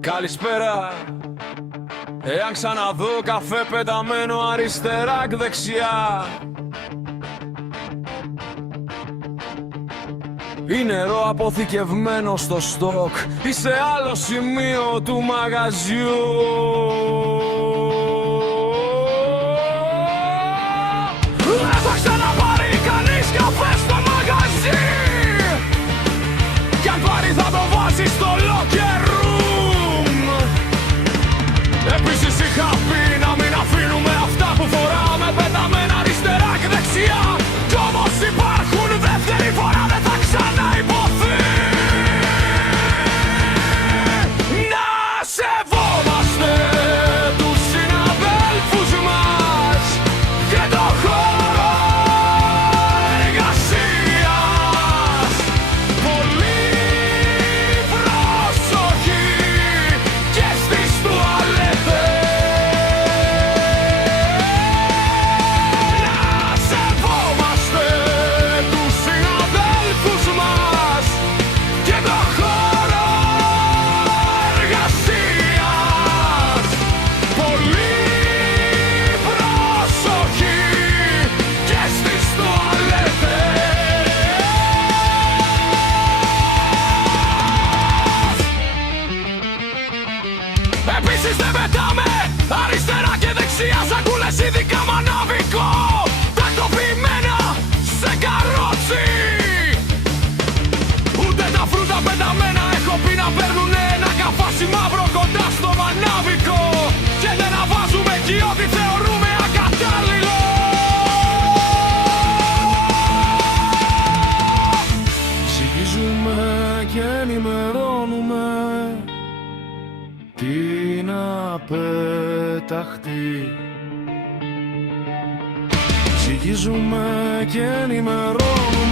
Καλησπέρα. Εάν ξαναδώ καφέ πεταμένο αριστερά και δεξιά, ή νερό αποθηκευμένο στο στόκ ή σε άλλο σημείο του μαγαζιού, δεν θα ξαναπάρει κανείς καφέ στο μαγαζί. Κι αν πάρει θα το βάζει στο locker room. Επίσης είχα πει να μην αφήνουμε αυτά που φοράμε πεταμένα αριστερά και δεξιά. Κι όμως υπάρχουν, δεύτερη φορά δεν θα ξαναυποθεί. Να σεβόμαστε τους συναδέλφους μας και το χώρο εργασίας. Πολύ προσοχή και στις τουαλέτες. Να σεβόμαστε τους συναδέλφους μας και το χώρο εργασίας. Πολύ προσοχή και στις τουαλέτες. Επίσης δεν πετάμε αριστερά και δεξιά σακούλες, ειδικά μανάβικο, τακτοποιημένα σε καρότσι. Ούτε τα φρούτα πεταμένα έχω πει να παίρνουνε ένα καφάσι μαύρο κοντά στο μανάβικο. Και δεν να βάζουμε εκεί ό,τι θεωρούμε ακατάλληλο. Ψηφίζουμε και ενημερώνουμε την απέταχτη. Ψηφίζουμε και ενημερώνουμε